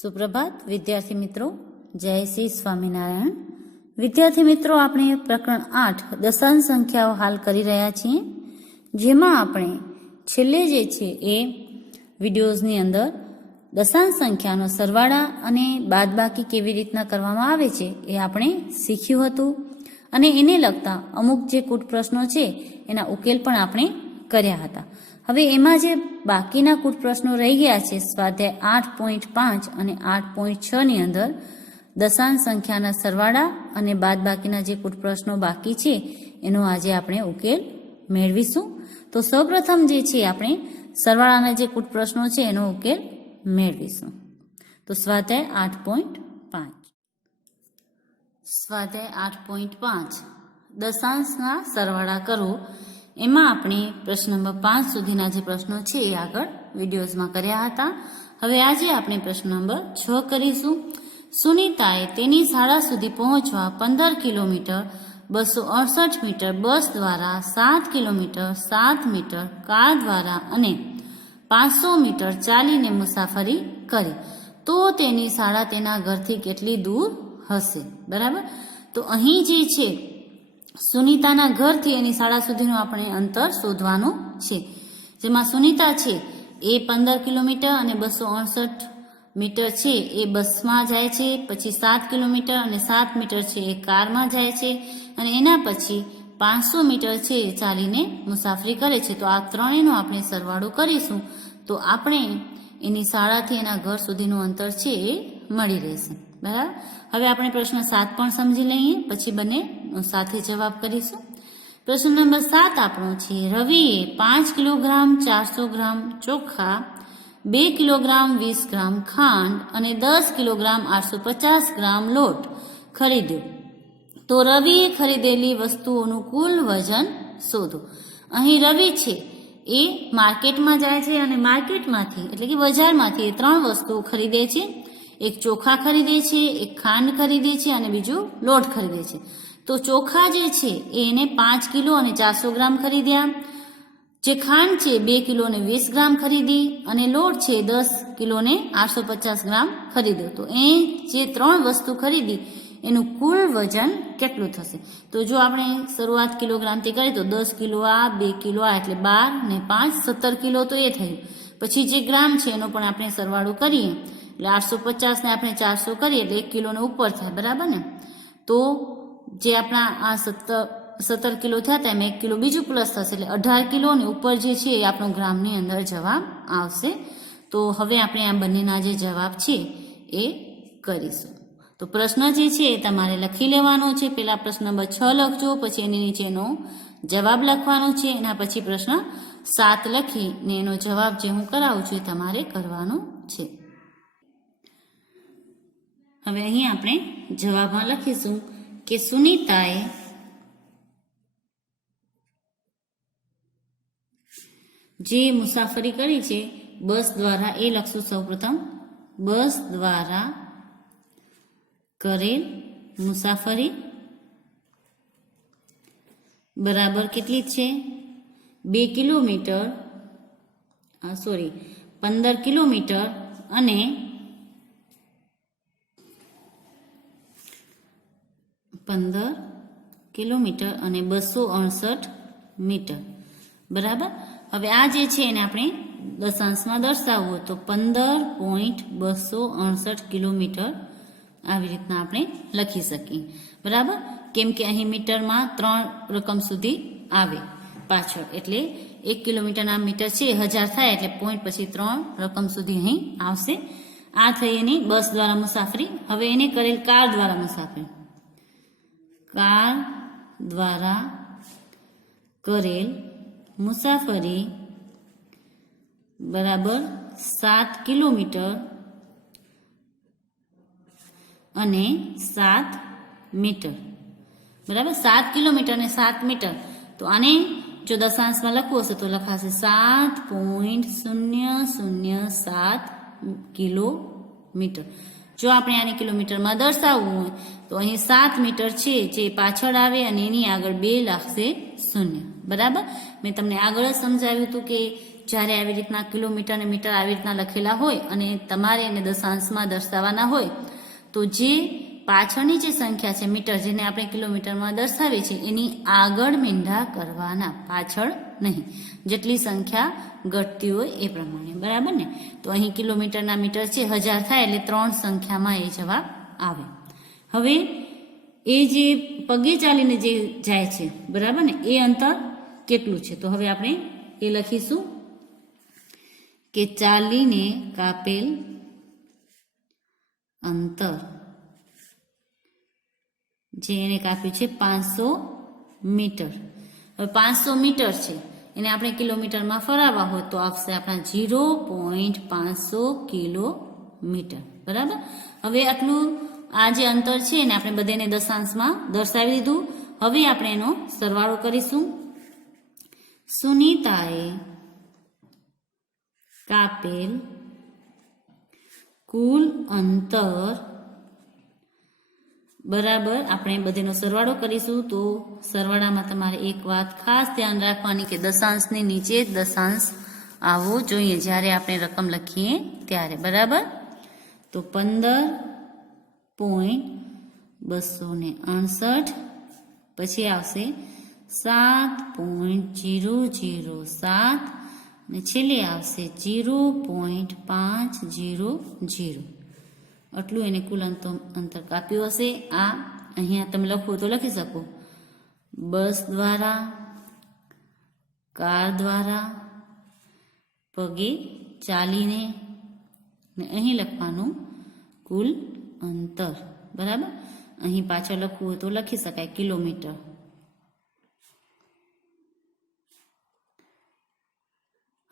સુપ્રભાત વિદ્યાર્થી મિત્રો, જય શ્રી સ્વામિનારાયણ। વિદ્યાર્થી મિત્રો, આપણે પ્રકરણ 8 દશાંશ સંખ્યાઓ હાલ કરી રહ્યા છીએ, જેમાં આપણે છેલ્લે જે છે એ વિડીયોઝની અંદર દશાંશ સંખ્યાનો સરવાળા અને બાદબાકી કેવી રીતના કરવામાં આવે છે એ આપણે શીખ્યું હતું, અને એને લગતા અમુક જે કૂટ પ્રશ્નો છે એના ઉકેલ પણ આપણે કર્યા હતા। હવે એમાં જે બાકીના કૂટ પ્રશ્નો રહી ગયા છે સ્વાધ્યાય 8.5 અને 8.6 ની અંદર દશાંશ સંખ્યાના સરવાળા અને બાદબાકીના જે કૂટ પ્રશ્નો બાકી છે એનો આજે આપણે ઉકેલ મેળવીશું। તો સૌપ્રથમ જે છે આપણે સરવાળાના જે કૂટ પ્રશ્નો છે એનો ઉકેલ મેળવીશું। તો સ્વાધ્યાય 8.5 સ્વાધ્યાય 8.5 દશાંશના સરવાળા કરો, એમાં આપણે પ્રશ્ન નંબર 5 સુધીના જે પ્રશ્નો છે એ આગળ વિડીયોઝમાં કર્યા હતા। હવે આજે આપણે પ્રશ્ન નંબર 6 કરીશું। સુનીતાએ તેની શાળા સુધી પહોંચવા 15 કિલોમીટર 268 મીટર બસ દ્વારા, 7 કિલોમીટર 7 મીટર કાર દ્વારા અને 500 મીટર ચાલીને મુસાફરી કરી, તો તેની શાળા તેના ઘરથી કેટલી દૂર હશે? બરાબર। તો અહીં જે છે સુનીતાના ઘરથી એની શાળા સુધીનું આપણે અંતર શોધવાનું છે, જેમાં સુનીતા છે એ 15 કિલોમીટર અને 268 મીટર છે એ બસમાં જાય છે, પછી 7 કિલોમીટર અને 7 મીટર છે એ કારમાં જાય છે, અને એના પછી 500 મીટર છે એ ચાલીને મુસાફરી કરે છે। તો આ ત્રણેયનો આપણે સરવાળો કરીશું તો આપણે એની શાળાથી એના ઘર સુધીનું અંતર છે એ મળી રહેશે। બરાબર। હવે આપણે પ્રશ્ન 7 પણ સમજી લઈએ, પછી બંને સાથે જવાબ કરીશું। પ્રશ્ન નંબર 7 આપણો છે, રવિએ 5 કિલોગ્રામ 400 ગ્રામ ચોખા, 2 કિલોગ્રામ 20 ગ્રામ ખાંડ અને 10 કિલોગ્રામ 850 ગ્રામ લોટ ખરીદ્યો, તો રવિએ ખરીદેલી વસ્તુઓનું કુલ વજન શોધો। અહીં રવિ છે એ માર્કેટમાં જાય છે અને માર્કેટમાંથી એટલે કે બજારમાંથી એ 3 વસ્તુઓ ખરીદે છે। એક ચોખા ખરીદે છે, એક ખાંડ ખરીદે છે અને બીજું લોટ ખરીદે છે। તો ચોખા જે છે એને 5 કિલો અને 400 ગ્રામ ખરીદ્યા, જે ખાંડ છે 2 કિલો અને 20 ગ્રામ ખરીદી, અને લોટ છે 10 કિલો ને 850 ગ્રામ ખરીદ્યો। તો એ જે 3 વસ્તુ ખરીદી એનું કુલ વજન કેટલું થશે? તો જો આપણે શરૂઆત કિલોગ્રામથી કરીએ તો 10 કિલો આ, 2 કિલો આ, એટલે 12 ને 5 17 કિલો તો એ થયું। પછી જે ગ્રામ છે એનો પણ આપણે સરવાળો કરીએ એટલે 850 ને આપણે 400 કરીએ એટલે 1 કિલોને ઉપર થાય, બરાબર ને? તો જે આપણા આ 17 કિલો થયા હતા એમાં 1 કિલો બીજું પ્લસ થશે એટલે 18 કિલો ને ઉપર જે છે એ આપણો ગ્રામની અંદર જવાબ આવશે। તો હવે આપણે આ બંનેના જે જવાબ છે એ કરીશું। તો પ્રશ્ન જે છે એ તમારે લખી લેવાનો છે। પહેલા પ્રશ્ન નંબર 6 લખજો, પછી એની નીચેનો જવાબ લખવાનો છે, એના પછી પ્રશ્ન 7 લખીને એનો જવાબ જે હું કરાવું છું એ તમારે કરવાનો છે। હવે અહીં આપણે જવાબમાં લખીશું કે સુનીતાએ જે મુસાફરી કરી છે બસ દ્વારા, એ લખશું સૌપ્રથમ, બસ દ્વારા કરેલ મુસાફરી બરાબર કેટલી છે? 2 કિલોમીટર 15 કિલોમીટર અને 15 કિલોમીટર અને 268 મીટર, બરાબર। હવે આ જે છે એને આપણે દશાંશમાં દર્શાવવું તો 15.268 કિલોમીટર આવી રીતના આપણે લખી શકીએ, બરાબર। કેમ કે અહીં મીટરમાં 3 રકમ સુધી આવે પાછળ, એટલે 1 કિલોમીટરના મીટર છે 1000 થાય એટલે પોઈન્ટ પછી 3 રકમ સુધી અહીં આવશે। આ થઈ એની બસ દ્વારા મુસાફરી। હવે એને કરેલ કાર દ્વારા મુસાફરી, કાર દ્વારા કરેલ મુસાફરી બરાબર 7 કિલોમીટર અને 7 મીટર, બરાબર। 7 કિલોમીટર અને 7 મીટર, તો આને જો દશાંશમાં લખવું હશે તો લખાશે 7.007 કિલોમીટર। જો આપણે આને કિલોમીટરમાં દર્શાવવું હોય તો અહીં 7 મીટર છે જે પાછળ આવે અને એની આગળ 2 લાગશે 0, બરાબર। મેં તમને આગળ જ સમજાવ્યું હતું કે જ્યારે આવી રીતના કિલોમીટર અને મીટર આવી રીતના લખેલા હોય અને તમારે એને દશાંશમાં દર્શાવવાના હોય તો જે પાછળની જે સંખ્યા છે મીટર, જેને આપણે કિલોમીટરમાં દર્શાવીએ છીએ, એની આગળ મીંડા કરવાના, પાછળ નહીં. જેટલી સંખ્યા ઘટતી હોય એ પ્રમાણે, બરાબર ને. તો અહીં કિલોમીટરના મીટર છે 1000 થાય એટલે 3 સંખ્યામાં એ જવાબ આવે. હવે એ જે પગે ચાલીને જે જાય છે, બરાબર ને, એ અંતર કેટલું છે? તો હવે આપણે એ લખીશું કે ચાલીને કાપેલ અંતર, જે એને કાપ્યું છે 500 મીટર. હવે 500 મીટર છે, એને આપણે કિલોમીટરમાં ફરાવવા હોય તો આવશે આપણા 0.500 કિલોમીટર, બરાબર. હવે આટલું આ જે અંતર છે એને આપણે બધાને દશાંશમાં દર્શાવી દીધું. હવે આપણે એનો સરવાળો કરીશું. સુનીતાએ કાપેલ કુલ અંતર બરાબર આપણે બધેનો સરવાળો કરીશું. તો સરવાળામાં તમારે એક વાત ખાસ ધ્યાન રાખવાની કે દશાંશની નીચે દશાંશ આવવો જોઈએ જ્યારે આપણે રકમ લખીએ ત્યારે, બરાબર. તો 15.269 પછી આવશે 7.007 અને છેલ્લે આવશે 0.500. આટલું એને કુલ અંતર કાપ્યું હશે. આ અહીંયા તમે લખવું તો લખી શકો, બસ દ્વારા, કાર દ્વારા, પગે ચાલીને, ને અહીં લખવાનું કુલ અંતર, બરાબર. અહીં પાછળ લખવું હોય તો લખી શકાય કિલોમીટર.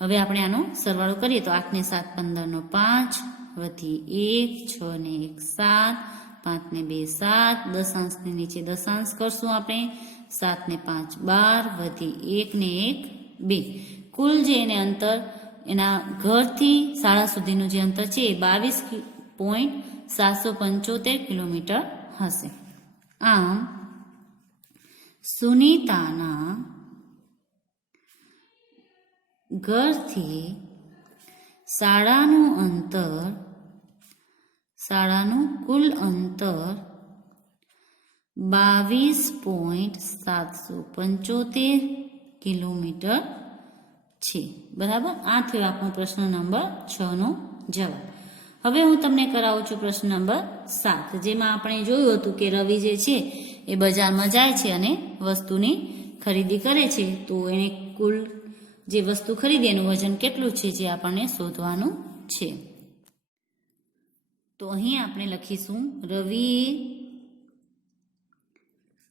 હવે આપણે આનો સરવાળો કરીએ તો 8 ને 7 15 નો 5 વધી 1 6 ને 1 7 5 ને 2 7 દશાંશની નીચે દશાંશ કરશું આપણે 7 ને 5 12 વધી 1 ને 1 2. કુલ જે એને અંતર એના ઘરથી શાળા સુધીનું જે અંતર છે એ 22.775 કિલોમીટર હશે. આમ સુનીતાના ઘરથી શાળાનું કુલ અંતર 22.775 કિલોમીટર છે, બરાબર. આ થયો આપણો પ્રશ્ન નંબર 6 નો જવાબ. હવે હું તમને કરાવું છું પ્રશ્ન નંબર 7, જેમાં આપણે જોયું હતું કે રવિ જે છે એ બજારમાં જાય છે અને વસ્તુની ખરીદી કરે છે. તો એને કુલ જે વસ્તુ ખરીદી એનું વજન કેટલું છે જે આપણને શોધવાનું છે. તો અહીં આપણે લખીશું રવિએ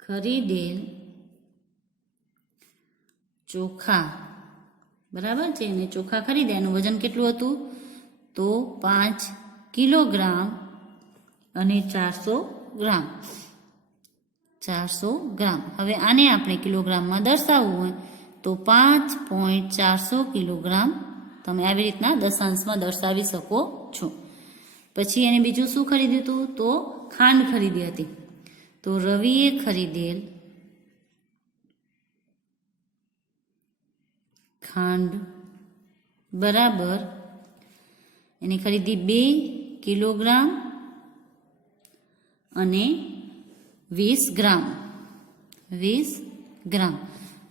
ખરીદેલ ચોખા, બરાબર છે. એને ચોખા ખરીદ્યા, એનું વજન કેટલું હતું? તો 5 કિલોગ્રામ અને 400 ગ્રામ. 400 ગ્રામ. હવે આને આપણે કિલોગ્રામમાં દર્શાવવું હોય તો 5.400 કિલોગ્રામ તમે આવી રીતના દશાંશમાં દર્શાવી શકો છો. પછી એને બીજું શું ખરીદ્યું હતું? તો ખાંડ ખરીદી હતી. તો રવિએ ખરીદેલ ખાંડ બરાબર એની ખરીદી 2 કિલોગ્રામ અને 20 ગ્રામ. 20 ગ્રામ.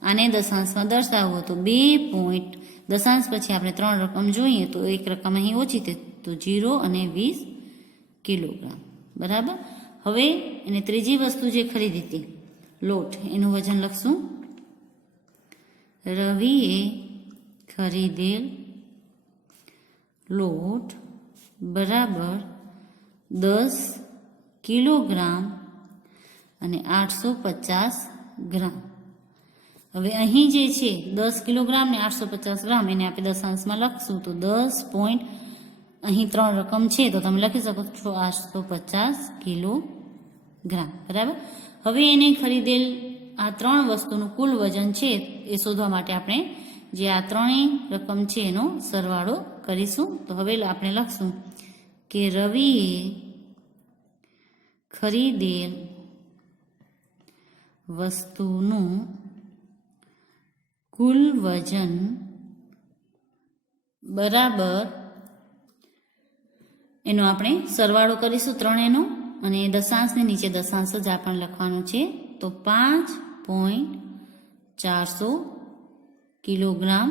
આને દશાંશમાં દર્શાવવો તો 2. દશાંશ પછી આપણે 3 રકમ જોઈએ તો એક રકમ અહીં ઓછી છે, તો 0 અને 20 કિલોગ્રામ, બરાબર. હવે એને ત્રીજી વસ્તુ જે ખરીદી હતી લોટ, એનું વજન લખશું. રવિએ ખરીદેલ લોટ બરાબર 10 કિલોગ્રામ અને 850 ગ્રામ. હવે અહીં જે છે 10 કિલોગ્રામ ને 850 ગ્રામ એને આપણે દશાંશમાં લખશું તો 10. અહીં 3 રકમ છે તો તમે લખી શકો છો 850 કિલોગ્રામ, બરાબર. હવે એને ખરીદેલ આ 3 વસ્તુનું કુલ વજન છે એ શોધવા માટે આપણે જે આ 3 રકમ છે એનો સરવાળો કરીશું. તો હવે આપણે લખશું કે રવિએ ખરીદેલ વસ્તુનું કુલ વજન બરાબર એનો આપણે સરવાળો કરીશું ત્રણેયનો અને દશાંશની નીચે દશાંશ જ આપણને લખવાનું છે. તો 5.400 કિલોગ્રામ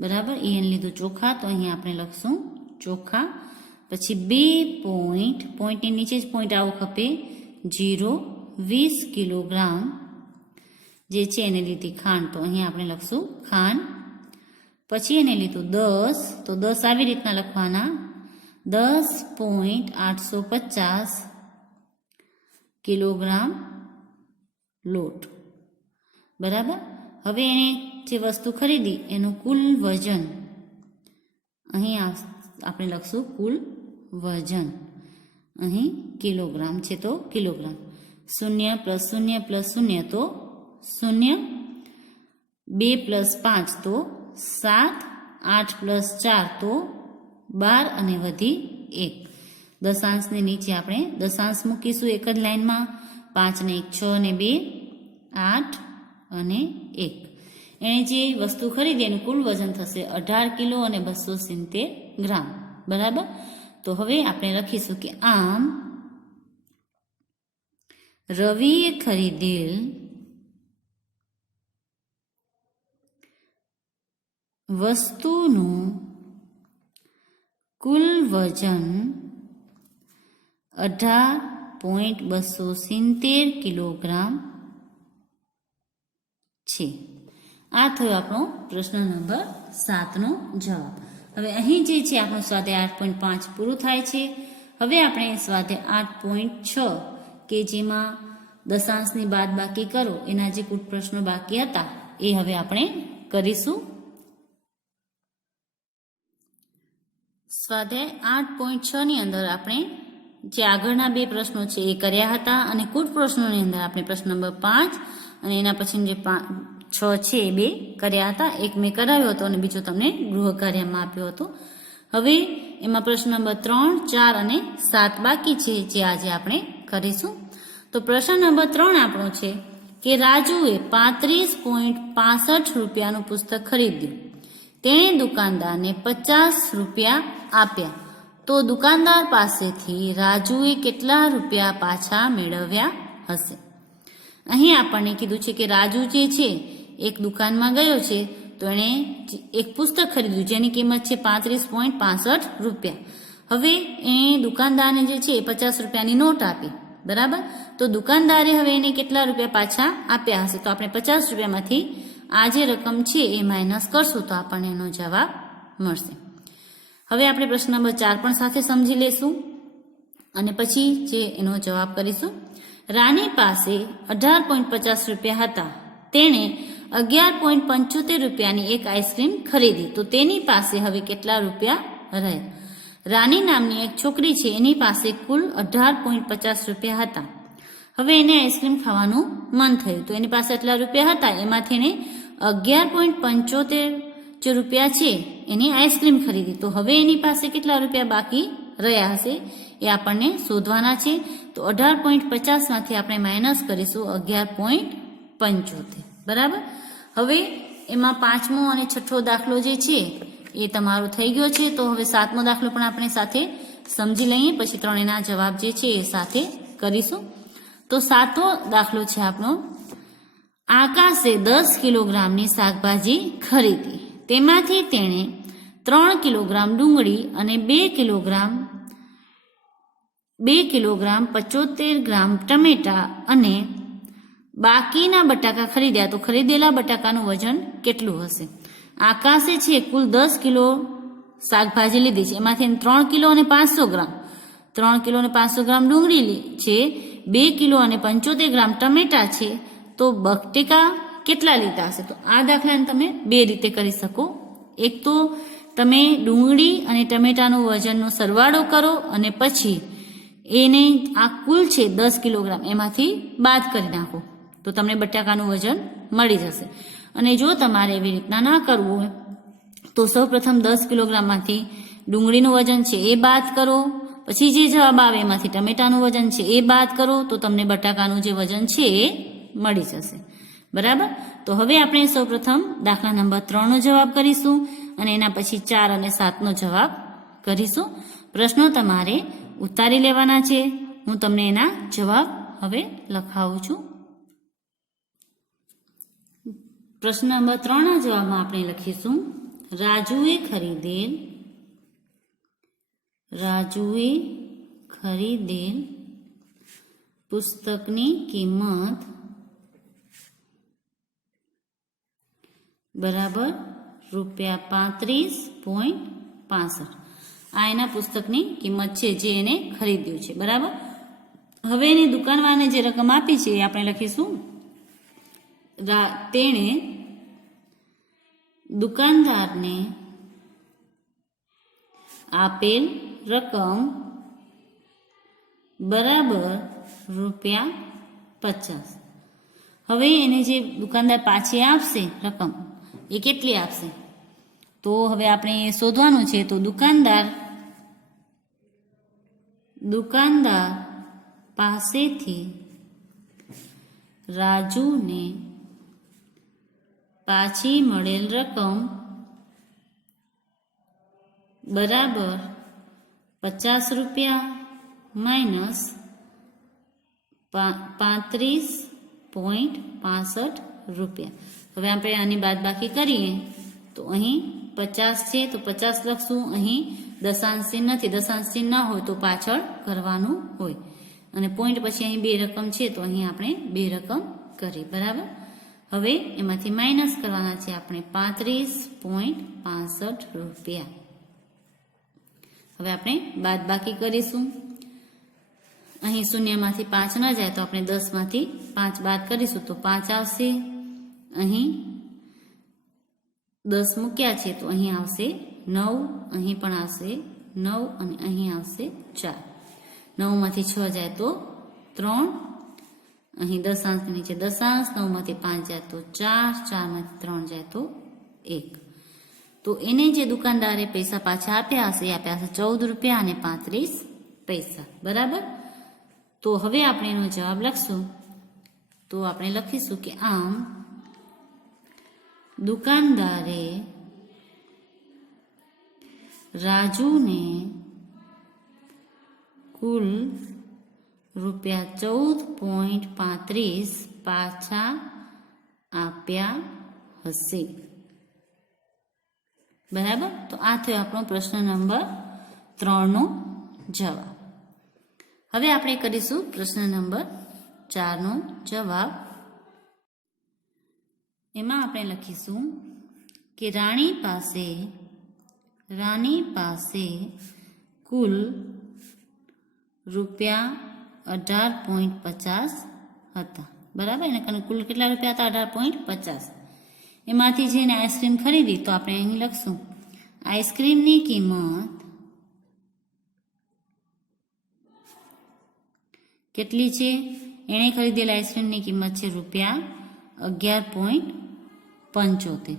બરાબર. એને લીધું ચોખા તો અહીં આપણે લખશું ચોખા. પછી 2 પોઈન્ટની નીચે જ પોઈન્ટ આવો ખપે 20 કિલોગ્રામ જે છે એને લીધી ખાંડ તો અહીં આપણે લખશું ખાંડ. પછી એને લીધું 10 તો 10 આવી રીતના લખવાના 10.850 કિલોગ્રામ લોટ બરાબર. હવે એને જે વસ્તુ ખરીદી એનું કુલ વજન અહીં આપણે લખશું કુલ વજન અહીં કિલોગ્રામ છે તો કિલોગ્રામ. 0 + 0 + 0 તો 0, 2 + 5 તો 7, 8 + 4 તો 12 અને વધી 1. દશાંશની નીચે આપણે દશાંશ મૂકીશું એક જ લાઈનમાં. 5 ને 1 6 ને 2 8 અને 1. એણે જે વસ્તુ ખરીદી એનું કુલ વજન થશે 18 કિલો અને 270 ગ્રામ બરાબર. તો હવે આપણે લખીશું કે આમ રવિએ ખરીદેલ વસ્તુનું કુલ વજન 18.270 કિલોગ્રામ છે. આ થયો આપણો પ્રશ્ન નંબર 7નો જવાબ. હવે અહીં જે છે આપણું સ્વાધ્યાય 8.5 પૂરું થાય છે. હવે આપણે સ્વાધ્યાય 8.6 કે જેમાં દશાંશની બાદબાકી કરો એના જે કુલ પ્રશ્નો બાકી હતા એ હવે આપણે કરીશું. સ્વાધ્યાય 8.6 ની અંદર આપણે જે આગળના બે પ્રશ્નો છે એ કર્યા હતા અને કુલ પ્રશ્નોની અંદર આપણે પ્રશ્ન નંબર 5 અને એના પછી જે 6 છે એ બે કર્યા હતા. એક મેં કરાવ્યો હતો અને બીજો તમને ગૃહ કાર્યમાં આપ્યો હતો. હવે એમાં પ્રશ્ન નંબર 3, 4 અને 7 બાકી છે જે આજે આપણે કરીશું. તો પ્રશ્ન નંબર 3 આપણો છે કે રાજુએ 35.65 રૂપિયાનું પુસ્તક ખરીદ્યું. તેણે દુકાનદારને 50 રૂપિયા આપ્યા. તો દુકાનદાર પાસેથી રાજુએ કેટલા રૂપિયા પાછા મેળવ્યા હશે? અહીં આપણને કીધું છે કે રાજુ જે છે એક દુકાનમાં ગયો છે તો એણે એક પુસ્તક ખરીદ્યું જેની કિંમત છે 35.65 રૂપિયા. હવે એણે દુકાનદારને જે છે 50 રૂપિયાની નોટ આપી બરાબર. તો દુકાનદારે હવે એને કેટલા રૂપિયા પાછા આપ્યા હશે? તો આપણે 50 રૂપિયામાંથી આ જે રકમ છે એ માઇનસ કરશું તો આપણને એનો જવાબ મળશે. હવે આપણે પ્રશ્ન નંબર 4 પણ સાથે સમજી લેશું અને પછી જે એનો જવાબ કરીશું. રાની પાસે 18.50 રૂપિયા હતા. તેણે 11.75 રૂપિયાની એક આઈસ્ક્રીમ ખરીદી. તો તેની પાસે હવે કેટલા રૂપિયા રહ્યા? રાની નામની એક છોકરી છે એની પાસે કુલ 18.50 રૂપિયા હતા. હવે એને આઈસ્ક્રીમ ખાવાનું મન થયું તો એની પાસે એટલા રૂપિયા હતા એમાંથી એને 11.75 જે રૂપિયા છે એની આઈસ્ક્રીમ ખરીદી. તો હવે એની પાસે કેટલા રૂપિયા બાકી રહ્યા હશે એ આપણને શોધવાના છે. તો 18.50 માંથી આપણે માઇનસ કરીશું 11.75 બરાબર. હવે એમાં 5મો અને 6થો દાખલો જે છે એ તમારો થઈ ગયો છે. તો હવે 7મો દાખલો પણ આપણે સાથે સમજી લઈએ પછી ત્રણેયના જવાબ જે છે એ સાથે કરીશું. તો 7મો દાખલો છે આપણો. આકાશે 10 કિલોગ્રામની શાકભાજી ખરીદી. તેમાંથી તેણે 3 કિલોગ્રામ ડુંગળી અને 2 કિલોગ્રામ 75 ગ્રામ ટમેટા અને બાકીના બટાકા ખરીદ્યા. તો ખરીદેલા બટાકાનું વજન કેટલું હશે? આકાશે છે કુલ 10 કિલો શાકભાજી લીધી છે એમાંથી 3 કિલો અને 500 ગ્રામ 3 કિલો અને 500 ગ્રામ ડુંગળી છે, 2 કિલો અને 75 ગ્રામ ટમેટા છે. તો બટેકા કેટલા લીધા હશે? તો આ દાખલાને તમે બે રીતે કરી શકો. એક તો તમે ડુંગળી અને ટમેટાનું વજનનો સરવાળો કરો અને પછી એને આ કુલ છે 10 કિલોગ્રામ એમાંથી બાદ કરી નાખો તો તમને બટાકાનું વજન મળી જશે. અને જો તમારે એવી રીતના ના કરવું હોય તો સૌપ્રથમ 10 કિલોગ્રામમાંથી ડુંગળીનું વજન છે એ બાદ કરો, પછી જે જવાબ આવે એમાંથી ટમેટાનું વજન છે એ બાદ કરો તો તમને બટાકાનું જે વજન છે એ મળી જશે બરાબર. તો હવે આપણે સૌપ્રથમ દાખલા નંબર 3નો જવાબ કરીશું અને એના પછી 4 અને 7નો જવાબ કરીશું. પ્રશ્નો તમારે ઉતારી લેવાના છે. હું તમને એના જવાબ હવે લખાવું છું. પ્રશ્ન નંબર 3ના જવાબમાં આપણે લખીશું રાજુએ ખરીદેલ પુસ્તકની કિંમત બરાબર ₹35.65. આ એના પુસ્તકની કિંમત છે જે એને ખરીદ્યું છે. બરાબર. હવે એની દુકાનવાળાને જે રકમ આપી છે એ આપણે લખીશું તેણે દુકાનદારને આપેલ રકમ બરાબર ₹50. હવે એને જે દુકાનદાર પાછી આપશે રકમ એ કેટલી આપશે તો હવે આપણે શોધવાનું છે. તો દુકાનદાર પાસેથી રાજુને પાછી મળેલ રકમ બરાબર ₹50 માઇનસ ₹35.65. હવે આપણે આની બાદબાકી કરીએ તો અહીં 50 છે તો 50 લખશું. અહીં દશાંશ ચિહ્ન નથી, દશાંશ ચિહ્ન ના હોય તો પાછળ કરવાનું હોય. અને પોઈન્ટ પછી અહીં 2 રકમ છે તો અહીં આપણે 2 રકમ કરી. બરાબર. હવે એમાંથી માઇનસ કરવાના છે આપણે ₹35.65. હવે આપણે બાદબાકી કરીશું. અહીં શૂન્યમાંથી 5 ન જાય તો આપણે 10માંથી 5 બાદ કરીશું તો 5 આવશે. અહીં 10 મૂક્યા છે તો અહીં આવશે 9, અહીં પણ આવશે 9 અને અહીં આવશે 4. 9માંથી 6 જાય તો 3, અહીં દશાંશ નીચે દશાંશ, 9માંથી 5 જાય તો 4, 4માંથી 3 જાય તો 1. તો એને જે દુકાનદારે પૈસા પાછા આપ્યા હશે એ આપ્યા હશે ₹14.35. બરાબર. તો હવે આપણે એનો જવાબ લખશું. તો આપણે લખીશું કે આમ દુકાનદારે રાજુને કુલ ₹14.35 પાછા આપ્યા હશે. બરાબર. તો આ થયો આપણો પ્રશ્ન નંબર 3નો જવાબ. હવે આપણે કરીશું પ્રશ્ન નંબર 4નો જવાબ. એમાં આપણે લખીશું કે રાણી પાસે કુલ ₹18.50 હતા. બરાબર. એને કુલ કેટલા રૂપિયા હતા? 18.50. એમાંથી જેને આઈસ્ક્રીમ ખરીદી તો આપણે અહીં લખશું આઈસ્ક્રીમની કિંમત કેટલી છે? એણે ખરીદેલ આઈસ્ક્રીમની કિંમત છે ₹11.75.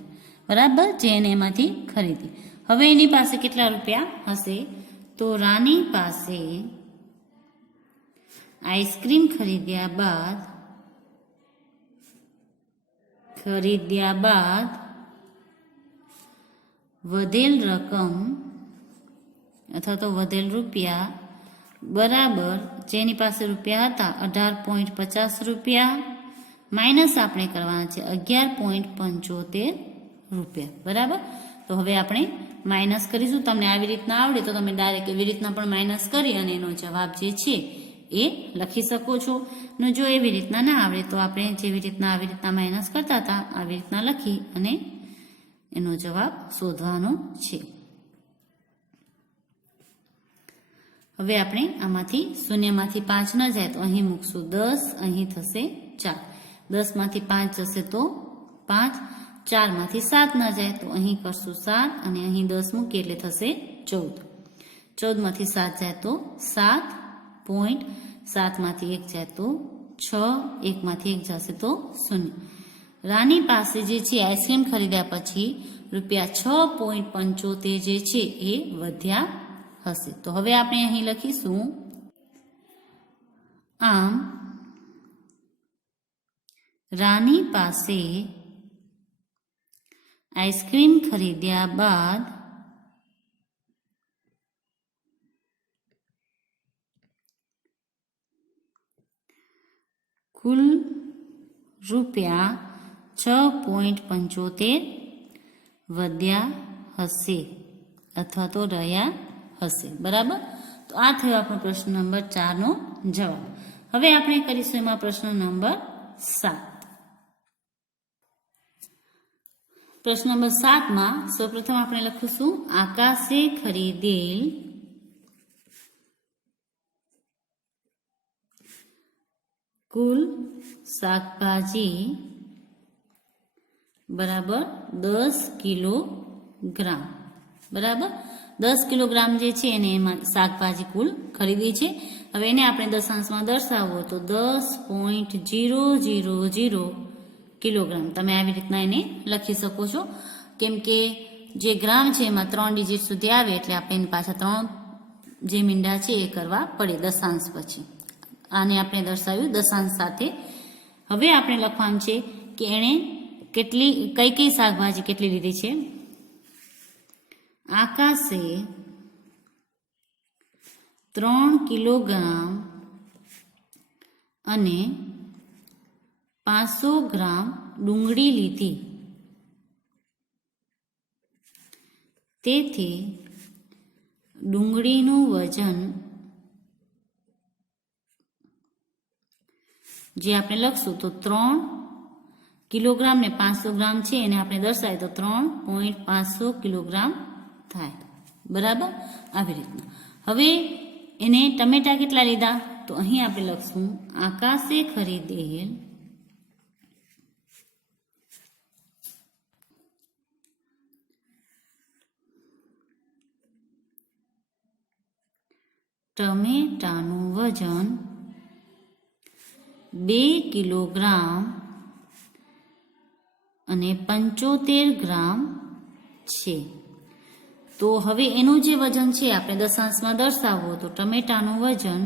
બરાબર. જે એને એમાંથી ખરીદી. હવે એની પાસે કેટલા રૂપિયા હશે? તો રાની પાસે આઈસ્ક્રીમ ખરીદ્યા બાદ વધેલ રકમ અથવા તો વધેલ રૂપિયા બરાબર જેની પાસે રૂપિયા હતા ₹18.50 માઇનસ આપણે કરવાના છે ₹11.75. બરાબર. તો હવે આપણે માઇનસ કરીશું. તમને આવી રીતના આવડે તો તમે ડાયરેક્ટ એવી રીતના પણ માઇનસ કરી અને એનો જવાબ જે છે એ લખી શકો છો. ને જો એવી રીતના ના આવડે તો આપણે જેવી રીતના આવી રીતના માઇનસ કરતા હતા આવી રીતના લખી અને એનો જવાબ શોધવાનો છે. હવે આપણે આમાંથી શૂન્યમાંથી 5 ન જાય તો અહીં મૂકશું 10, અહીં થશે 4. 10માંથી 5 જશે તો 5, 4માંથી 7 ન જાય તો અહીં કરશું 7 અને અહીં 10 મૂકીએ એટલે થશે 14. 14માંથી 7 જાય તો 7 પોઈન્ટ, 7માંથી 1 જાય તો 6, 1માંથી 1 જશે તો 0. રાની પાસે જે છે આઈસ્ક્રીમ ખરીદ્યા પછી ₹6.75 જે છે એ વધ્યા હશે. તો હવે આપણે અહીં લખીશું આમ રાની પાસે આઈસ્ક્રીમ ખરીદ્યા બાદ કુલ રૂપિયા 6.75 વધ્યા હશે અથવા તો રહ્યા હશે. બરાબર. તો આ થયો આપણો પ્રશ્ન નંબર 4 નો જવાબ. હવે આપણે કરીશું એમાં પ્રશ્ન નંબર 7. પ્રશ્ન નંબર 7 માં સૌપ્રથમ આપણે લખીશું આકાશે ખરીદેલ કુલ શાકભાજી બરાબર 10 કિલોગ્રામ. બરાબર. 10 કિલોગ્રામ જે છે એને એમાં શાકભાજી કુલ ખરીદી છે. હવે એને આપણે દશાંશમાં દર્શાવવો તો 10.000 કિલોગ્રામ. તમે આવી રીતના એને લખી શકો છો, કેમ કે જે ગ્રામ છે એમાં 3 ડિજિટ સુધી આવે એટલે આપણે એની પાછા 3 જે મીંડા છે એ કરવા પડે દશાંશ પછી. આને આપણે દર્શાવ્યું દશાંશ સાથે. હવે આપણે લખવાનું છે કે એણે કઈ શાકભાજી કેટલી લીધી છે. આકાશે 3 કિલોગ્રામ અને 500 ગ્રામ ડુંગળી લીધી. તેથી ડુંગળીનું વજન જે આપણે લખશું તો 3 કિલોગ્રામ ને 500 ગ્રામ છે એને આપણે દર્શાવીએ તો 3.500 કિલોગ્રામ થાય. બરાબર. આવી રીતના. હવે એને ટમેટા કેટલા લીધા તો અહીં આપણે લખશું આકાશે ખરીદેલ ટમેટાનું વજન 2 કિલોગ્રામ અને 75 ગ્રામ છે. તો હવે એનું જે વજન છે આપણે દશાંશમાં દર્શાવવું તો ટમેટાનું વજન,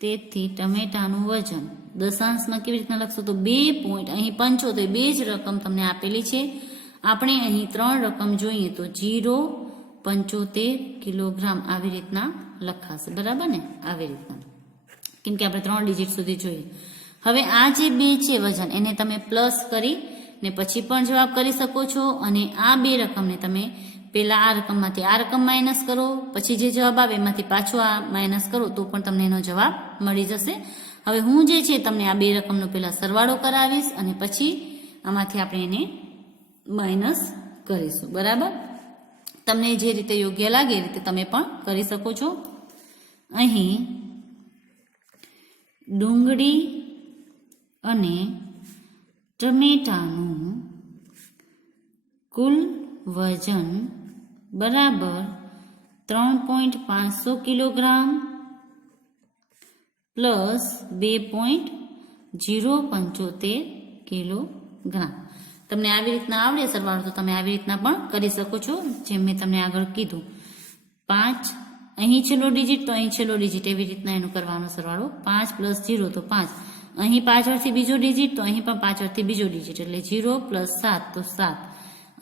તેથી ટમેટાનું વજન દશાંશમાં કેવી રીતના લખશો તો 2. અહીં 75 બે જ રકમ તમને આપેલી છે. આપણે અહીં 3 રકમ જોઈએ તો 0.75 કિલોગ્રામ આવી રીતના લખાશે. બરાબર ને. આવી રીતના, કેમ કે આપણે 3 ડિજિટ સુધી જોઈએ. હવે આ જે 2 છે વજન એને તમે પ્લસ કરી ને પછી પણ જવાબ કરી શકો છો, અને આ 2 રકમને તમે પેલા આ રકમમાંથી આ રકમ માઇનસ કરો, પછી જે જવાબ આવે એમાંથી પાછો આ માઇનસ કરો તો પણ તમને એનો જવાબ મળી જશે. હવે હું જે છે તમને આ 2 રકમનો પેલા સરવાળો કરાવીશ અને પછી આમાંથી આપણે એને માઇનસ કરીશું. બરાબર. તમને જે રીતે યોગ્ય લાગે એ રીતે તમે પણ કરી શકો છો. અહીં ડુંગળી અને ટમેટાનું કુલ વજન બરાબર 3.500 કિલોગ્રામ પ્લસ 2.075 કિલોગ્રામ. તમને આવી રીતના આવડે સરવાળો તો તમે આવી રીતના પણ કરી શકો છો, જેમ મેં તમને આગળ કીધું. 5 અહીં છેલ્લો ડિજિટ તો અહીં છેલ્લો ડિજિટ, એવી રીતના એનું કરવાનો સરવાળો. 5 + 0 તો 5. અહીં પાછળથી બીજો ડિજિટ તો અહીં પણ પાછળથી બીજો ડિજિટ એટલે 0 + 7 તો 7.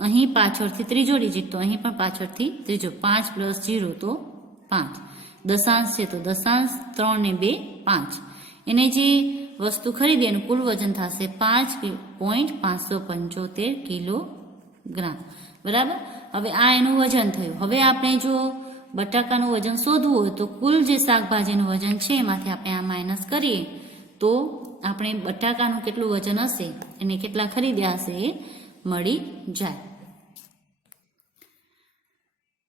અહીં પાછળથી ત્રીજો ડિજિટ તો અહીં પણ પાછળથી ત્રીજો. 5 + 0 તો 5. દશાંશ છે તો દશાંશ 3 ને 2 5. એને જે વસ્તુ ખરીદી એનું કુલ વજન થશે 5.575 કિલોગ્રામ. બરાબર. હવે આ એનું વજન થયું. હવે આપણે જો બટાકાનું વજન શોધવું હોય તો કુલ જે શાકભાજીનું વજન છે એમાંથી આપણે આ માઇનસ કરીએ તો આપણે બટાકાનું કેટલું વજન હશે એને કેટલા ખરીદ્યા હશે એ મળી જાય.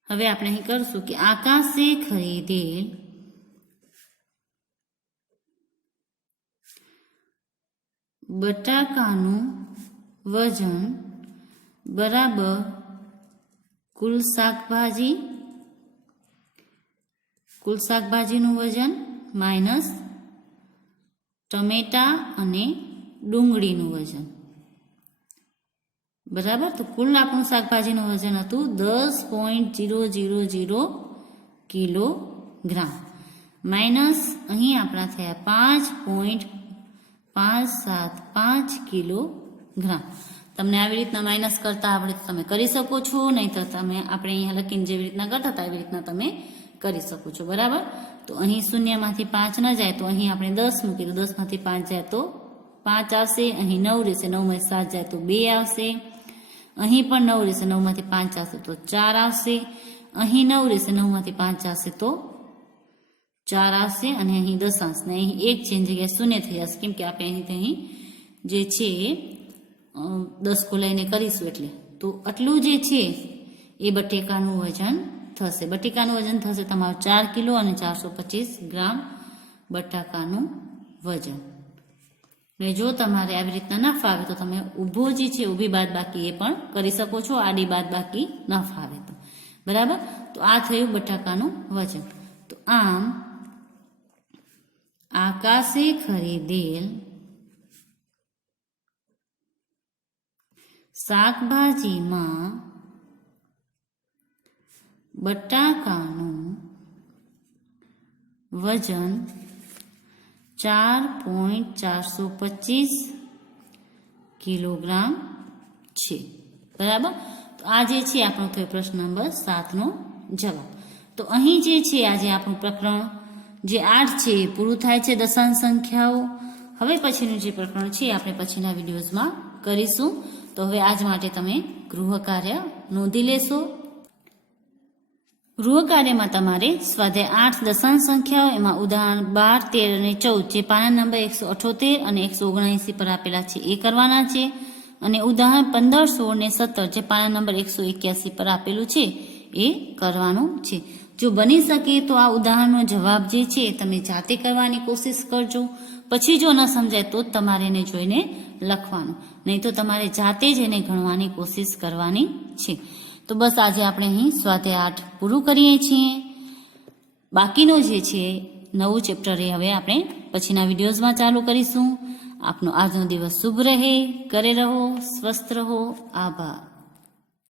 હવે આપણે અહીં કરશું કે આકાશે ખરીદેલ બટાકાનું વજન બરાબર કુલ શાકભાજીનું વજન માઇનસ ટમેટા અને ડુંગળીનું વજન. બરાબર. તો કુલ આપણું શાકભાજીનું વજન હતું 10.000 કિલોગ્રામ માઇનસ અહીં આપણા થયા 5.575 કિલોગ્રામ. તમને આવી રીતના માઇનસ કરતા આવડે તો તમે કરી શકો છો, નહીં તો તમે આપણે અહીંયા લખીને જેવી રીતના કરતા હતા એવી રીતના તમે કરી શકો છો, બરાબર. તો અહીં શૂન્યમાંથી 5 ન જાય તો અહીં આપણે 10 મૂકીએ તો 10માંથી 5 જાય તો 5 આવશે. અહીં 9 રહેશે, 9માંથી 7 જાય તો 2 આવશે. અહીં પણ 9 રહેશે, 9માંથી 5 આવશે તો 4 આવશે. અહીં 9 રહેશે, 9માંથી 5 આવશે તો 4 આવશે. અને અહીં દશાંશ ને અહીં 1 છે એની જગ્યાએ શૂન્ય થઈ જશે, કેમ કે આપણે અહીંથી અહીં જે છે 10 કો લઈને કરીશું એટલે. તો આટલું જે છે એ બટેકાનું વજન થશે. બટેકાનું વજન થશે તમારું 4 કિલો અને 425 ગ્રામ બટાકાનું વજન. અને જો તમારે આવી રીતના ના ફાવે તો તમે ઊભો જે છે ઊભી બાદ બાકી એ પણ કરી શકો છો, આડી બાદ બાકી ન ફાવે તો, બરાબર. તો આ થયું બટાકાનું વજન. તો આમ આકાશે ખરીદેલ શાકભાજીમાં બટાકાનું વજન 4.425 કિલોગ્રામ છે, બરાબર. તો આ જે છે આપણો થયો પ્રશ્ન નંબર 7નો જવાબ. તો અહીં જે છે આજે આપણું પ્રકરણ જે 8 છે એ પૂરું થાય છે, દશાંશ સંખ્યાઓ. હવે પછીનું જે પ્રકરણ છે આપણે પછીના વિડીયોઝમાં કરીશું. તો હવે આજ માટે તમે ગૃહ કાર્ય નોંધી લેશો. ગૃહ કાર્યમાં તમારે સ્વાધ્યાય 8 દશાંશ સંખ્યાઓ, એમાં ઉદાહરણ 12, 13 અને 14 જે પાના નંબર 178 અને 179 પર આપેલા છે એ કરવાના છે. અને ઉદાહરણ 15, 16 ને 17 જે પાના નંબર 181 પર આપેલું છે એ કરવાનું છે. જો બની શકે તો આ ઉદાહરણનો જવાબ જે છે તમે જાતે કરવાની કોશિશ કરજો. પછી જો ન સમજાય તો જ તમારે એને જોઈને લખવાનું, નહીં તો તમારે જાતે જ એને ગણવાની કોશિશ કરવાની છે. તો બસ આજે આપણે અહીં સ્વાધ્યાય 8 પૂરું કરીએ છીએ. બાકીનો જે છે નવું ચેપ્ટર એ હવે આપણે પછીના વિડીયોઝમાં ચાલુ કરીશું. આપનો આજનો દિવસ શુભ રહે, ઘરે રહો, સ્વસ્થ રહો. આભાર.